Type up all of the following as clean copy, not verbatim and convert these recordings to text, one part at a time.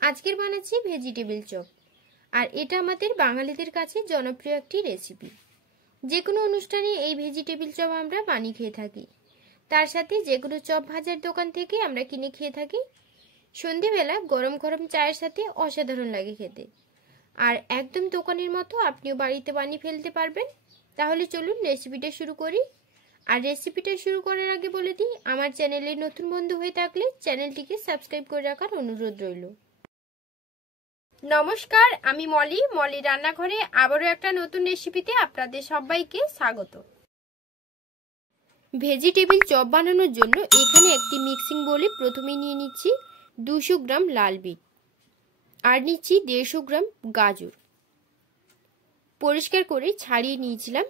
আজকের বানাচ্ছি vegetable chop. আর এটা আমাদের বাঙালিদের কাছে জনপ্রিয় একটি রেসিপি। যে কোনো অনুষ্ঠানে এই ভেজিটেবিল চপ আমরা বানিয়ে খেয়ে থাকি। তার সাথে যে কোনো চপ ভাজার দোকান থেকে আমরা কিনে খেয়ে থাকি। সন্ধেবেলা গরম গরম চায়ের সাথে অসাধারণ লাগে খেতে। আর একদম দোকানের মতো আপনিও বাড়িতে বানিয়ে ফেলতে পারবেন। তাহলে চলুন রেসিপিটা শুরু করি। আর রেসিপিটা শুরু করার আগে বলে দিই, আমার চ্যানেলে নতুন বন্ধু হয়ে থাকলে চ্যানেলটিকে সাবস্ক্রাইব করে রাখার অনুরোধ রইল। নমস্কার, আমি মলি রান্নাঘরে আবারও একটা নতুন রেসিপিতে আপনাদের সবাইকে স্বাগত। ভেজিটেবিল চপ বানানোর জন্য এখানে একটি মিক্সিং বোলে প্রথমে নিয়ে নিচ্ছি 200 গ্রাম লাল বিট, আর নিচ্ছি 150 গ্রাম গাজর। পরিষ্কার করে ছাড়িয়ে নিয়েছিলাম।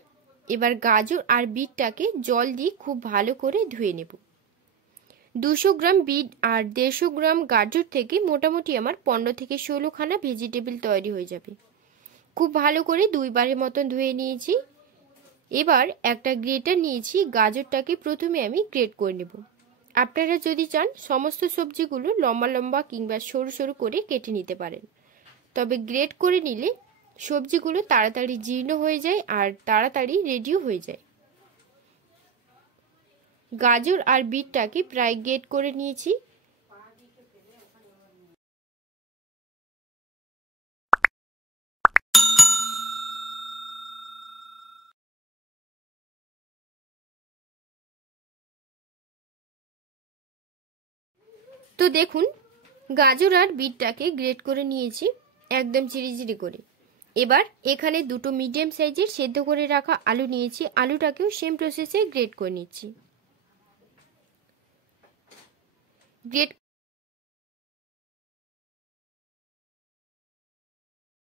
এবার গাজর আর বিটটাকে জল দিয়ে খুব ভালো করে ধুয়ে নেব। 200 গ্রাম বিট আর 150 গ্রাম গাজর থেকে মোটামুটি আমার 15 থেকে 16 খানা ভেজিটেবিল তৈরি হয়ে যাবে। খুব ভালো করে দুইবারের মতন ধুয়ে নিয়েছি। এবার একটা গ্রেটার নিয়েছি, গাজরটাকে প্রথমে আমি গ্রেট করে নেব। আপনারা যদি চান সমস্ত সবজিগুলো লম্বা লম্বা কিংবা সরু সরু করে কেটে নিতে পারেন, তবে গ্রেট করে নিলে সবজিগুলো তাড়াতাড়ি জীর্ণ হয়ে যায় আর তাড়াতাড়ি রেডিও হয়ে যায়। গাজর আর বিটটাকে প্রায় গ্রেট করে নিয়েছি। তো দেখুন, গাজর আর বিটটাকে গ্রেট করে নিয়েছি একদম চিড়ি করে। এবার এখানে দুটো মিডিয়াম সাইজের সেদ্ধ করে রাখা আলু নিয়েছি, আলুটাকেও সেম প্রসেসে গ্রেট করে নিচ্ছি। গ্রেট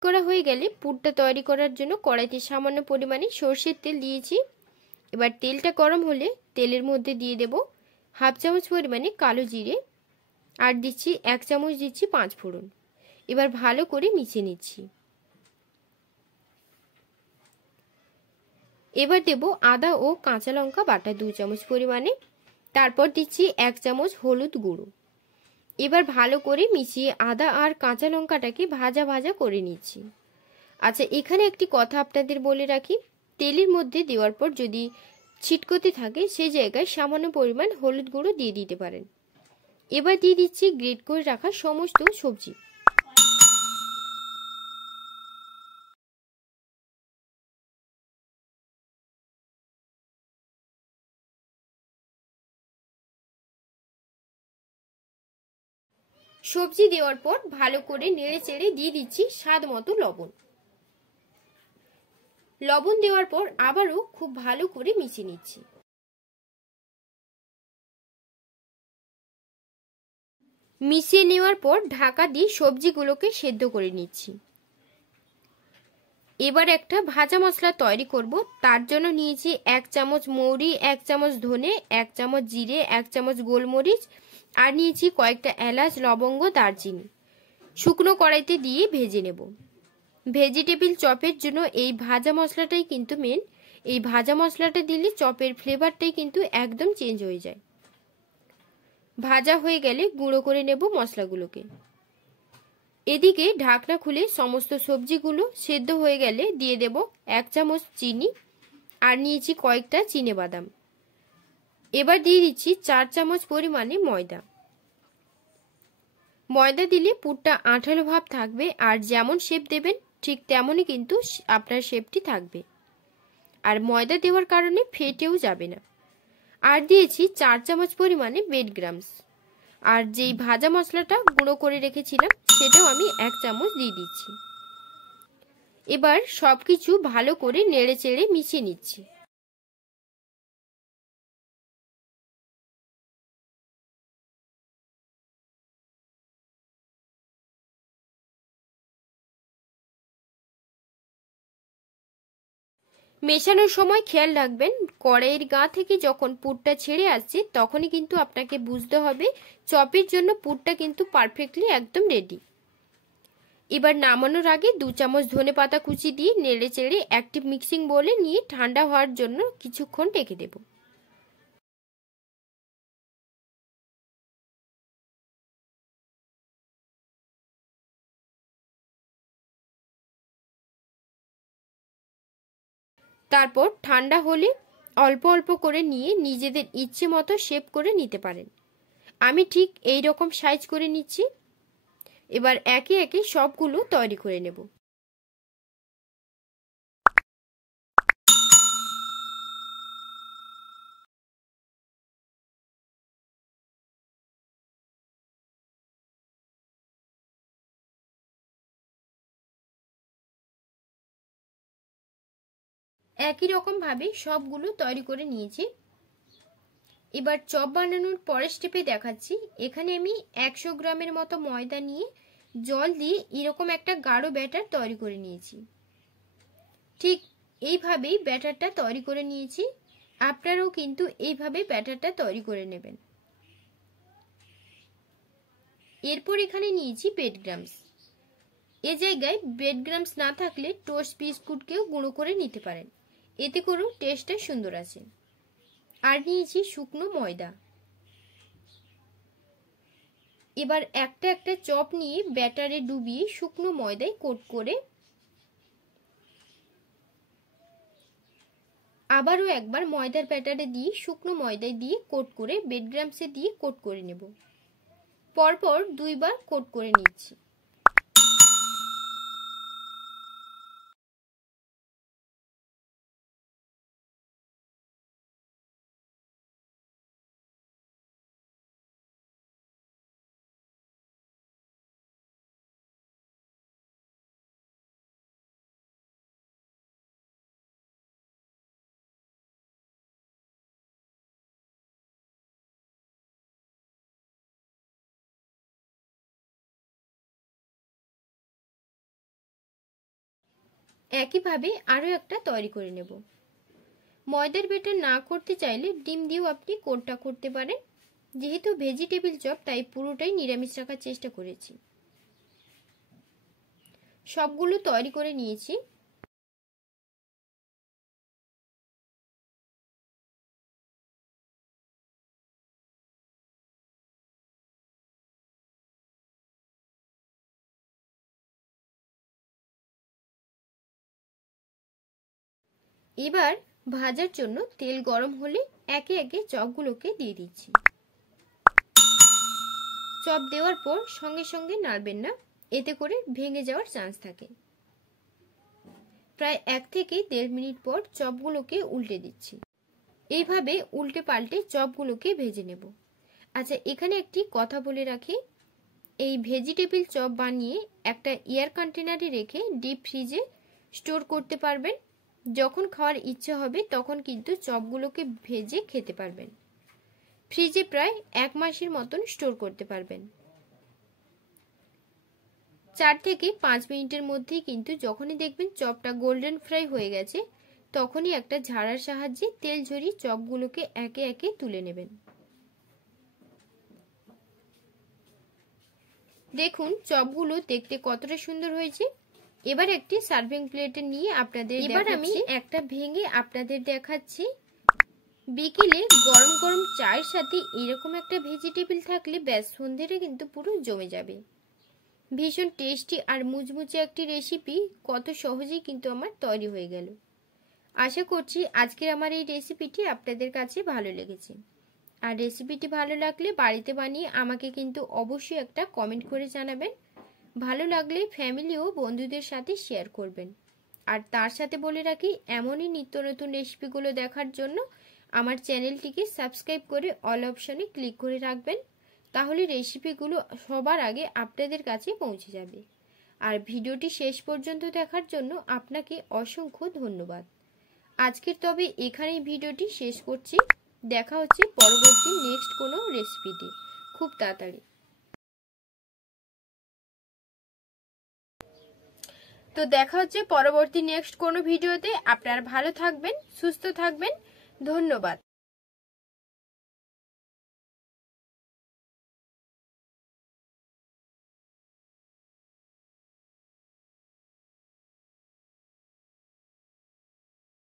করা হয়ে গেলে পুরটা তৈরি করার জন্য কড়াইতে সামান্য পরিমাণে সর্ষের তেল দিয়েছি। এবার তেলটা গরম হলে তেলের মধ্যে দিয়ে দেব হাফ চামচ পরিমাণে কালো জিরে, আর দিচ্ছি 1 চামচ দিচ্ছি 5 ফোড়ন। এবার ভালো করে মিশিয়ে নিচ্ছি। এবার দেব আদা ও কাঁচা লঙ্কা বাটা 2 চামচ পরিমাণে, তারপর দিচ্ছি 1 চামচ হলুদ গুঁড়ো। এবার ভালো করে মিশিয়ে আদা আর কাঁচা লঙ্কাটাকে ভাজা ভাজা করে নিচ্ছি। আচ্ছা, এখানে একটি কথা আপনাদের বলে রাখি, তেলের মধ্যে দেওয়ার পর যদি ছিটকোতে থাকে সেই জায়গায় সামান্য পরিমাণ হলুদ গুঁড়ো দিয়ে দিতে পারেন। এবার দিয়ে দিচ্ছি গ্রেট করে রাখা সমস্ত সবজি। সবজি দেওয়ার পর ভালো করে নেড়ে চেড়ে দিয়ে দিচ্ছি স্বাদ মতো লবণ। লবণ দেওয়ার পর আবারও খুব ভালো করে মিশিয়ে নিচ্ছি। মিশিয়ে নেওয়ার পর ঢাকা দিয়ে সবজিগুলোকে সেদ্ধ করে নিচ্ছি। এবার একটা ভাজা মশলা তৈরি করব। তার জন্য নিয়েছি 1 চামচ মৌরি, 1 চামচ ধনে, 1 চামচ জিরে, 1 চামচ গোলমরিচ, আর নিয়েছি কয়েকটা এলাচ, লবঙ্গ, দারচিনি। শুকনো কড়াইতে দিয়ে ভেজে নেব। ভেজিটেবিল চপের জন্য এই ভাজা মশলাটাই কিন্তু মেন। এই ভাজা মশলাটা দিলে চপের ফ্লেভারটাই কিন্তু একদম চেঞ্জ হয়ে যায়। ভাজা হয়ে গেলে গুঁড়ো করে নেব মশলাগুলোকে। এদিকে ঢাকনা খুলে সমস্ত সবজিগুলো সেদ্ধ হয়ে গেলে দিয়ে দেব 1 চামচ চিনি, আর নিয়েছি কয়েকটা চিনেবাদাম। এবার দিয়ে দিচ্ছি 4 চামচ পরিমাণে ময়দা। ময়দা দিলে পুরটা আঠালো ভাব থাকবে, আর যেমন শেপ দেবেন ঠিক তেমনই কিন্তু আপনার শেপটি থাকবে, আর ময়দা দেওয়ার কারণে ফেটেও যাবে না। আর দিয়েছি 4 চামচ পরিমাণে ব্রেড ক্রাম্বস, আর যেই ভাজা মশলাটা গুঁড়ো করে রেখেছিলাম সেটাও আমি 1 চামচ দিয়ে দিচ্ছি। এবার সবকিছু ভালো করে নেড়ে চেড়ে মিশিয়ে নিচ্ছি। মেশানোর সময় খেয়াল রাখবেন কড়াইয়ের গা থেকে যখন পুরটা ছেড়ে আসছে তখনই কিন্তু আপনাকে বুঝতে হবে চপের জন্য পুরটা কিন্তু পারফেক্টলি একদম রেডি। এবার নামানোর আগে 2 চামচ ধনেপাতা কুচি দিয়ে নেড়ে চেড়ে একটি মিক্সিং বোলে নিয়ে ঠান্ডা হওয়ার জন্য কিছুক্ষণ রেখে দেব। তারপর ঠান্ডা হলে অল্প অল্প করে নিয়ে নিজেদের ইচ্ছে মতো শেপ করে নিতে পারেন। আমি ঠিক এই রকম সাইজ করে নিচ্ছি। এবার একে একে সবগুলো তৈরি করে নেব। একই রকম ভাবে সবগুলো তৈরি করে নিয়েছি। এবার চপ বানানোর পরের স্টেপে দেখাচ্ছি। এখানে আমি 100 গ্রামের মতো ময়দা নিয়ে জল দিয়ে এরকম একটা গাঢ় ব্যাটার তৈরি করে নিয়েছি। ঠিক এইভাবেই ব্যাটারটা তৈরি করে নিয়েছি। আপনারাও কিন্তু এইভাবে ব্যাটারটা তৈরি করে নেবেন। এরপর এখানে নিয়েছি ব্রেড ক্রাম্বস। এই জায়গায় ব্রেড ক্রাম্বস না থাকলে টোস্ট বিস্কুটকেও গুঁড়ো করে নিতে পারেন, এতে করেও টেস্টটা সুন্দর আছে। আর নিয়েছি শুকনো ময়দা। এবার একটা একটা চপ নিয়ে ব্যাটারে ডুবিয়ে শুকনো ময়দায় কোট করে আবারও একবার ময়দার ব্যাটারে দিয়ে শুকনো ময়দায় দিয়ে কোট করে ব্রেড ক্রাম্বসে দিয়ে কোট করে নেব। পরপর দুইবার কোট করে নিচ্ছি। একইভাবে আরো একটা তৈরি করে নেব। ময়দার ব্যাটার না করতে চাইলে ডিম দিয়েও আপনি কোটটা করতে পারেন। যেহেতু ভেজিটেবিল চপ তাই পুরোটাই নিরামিষ রাখার চেষ্টা করেছি। সবগুলো তৈরি করে নিয়েছি। এবার ভাজার জন্য তেল গরম হলে একে একে চপগুলোকে দিয়ে দিচ্ছি। চপ দেওয়ার পর সঙ্গে সঙ্গে নাড়বেন না, এতে করে ভেঙে যাওয়ার চান্স থাকে। প্রায় 1 থেকে 1.5 মিনিট পর চপগুলোকে উল্টে দিচ্ছি। এইভাবে উল্টে পাল্টে চপগুলোকে ভেজে নেব। আচ্ছা, এখানে একটি কথা বলে রাখি, এই ভেজিটেবিল চপ বানিয়ে একটা এয়ার কন্টেনারে রেখে ডিপ ফ্রিজে স্টোর করতে পারবেন। যখন খাওয়ার ইচ্ছে হবে তখন কিন্তু চপগুলোকে ভেজে খেতে পারবেন। ফ্রিজে প্রায় 1 মাসের মতন স্টোর করতে পারবেন। 4 থেকে 5 মিনিটের মধ্যেই কিন্তু যখনই দেখবেন চপটা গোল্ডেন ফ্রাই হয়ে গেছে তখনই একটা ঝাড়ার সাহায্যে তেল ঝরিয়ে চপগুলোকে একে একে তুলে নেবেন। দেখুন চপগুলো দেখতে কতটা সুন্দর হয়েছে। এবার একটি সার্ভিং প্লেটে নিয়ে আমি একটা ভেঙে আপনাদের দেখাচ্ছি। বিকেলে গরম গরম চায়ের সাথে এরকম একটা ভেজিটেবল থাকলে ব্যাস সন্ধ্যেটা কিন্তু পুরো জমে যাবে। ভীষণ টেস্টি আর মুচমুচে একটি রেসিপি কত সহজেই কিন্তু আমার তৈরি হয়ে গেল। আশা করছি আজকের আমার এই রেসিপিটি আপনাদের কাছে ভালো লেগেছে। আর রেসিপিটি ভালো লাগলে বাড়িতে বানিয়ে আমাকে কিন্তু অবশ্যই একটা কমেন্ট করে জানাবেন। ভালো লাগলে ফ্যামিলি ও বন্ধুদের সাথে শেয়ার করবেন। আর তার সাথে বলে রাখি, এমনই নিত্য নতুন রেসিপিগুলো দেখার জন্য আমার চ্যানেলটিকে সাবস্ক্রাইব করে অল অপশনে ক্লিক করে রাখবেন। তাহলে রেসিপিগুলো সবার আগে আপনাদের কাছে পৌঁছে যাবে। আর ভিডিওটি শেষ পর্যন্ত দেখার জন্য আপনাকে অসংখ্য ধন্যবাদ। আজকের তবে এখানেই ভিডিওটি শেষ করছি। দেখা হচ্ছে পরবর্তী নেক্সট কোনো রেসিপিতে খুব তাড়াতাড়ি। তো দেখা হচ্ছে পরবর্তী নেক্সট কোনো ভিডিওতে। আপনারা ভালো থাকবেন, সুস্থ থাকবেন। ধন্যবাদ।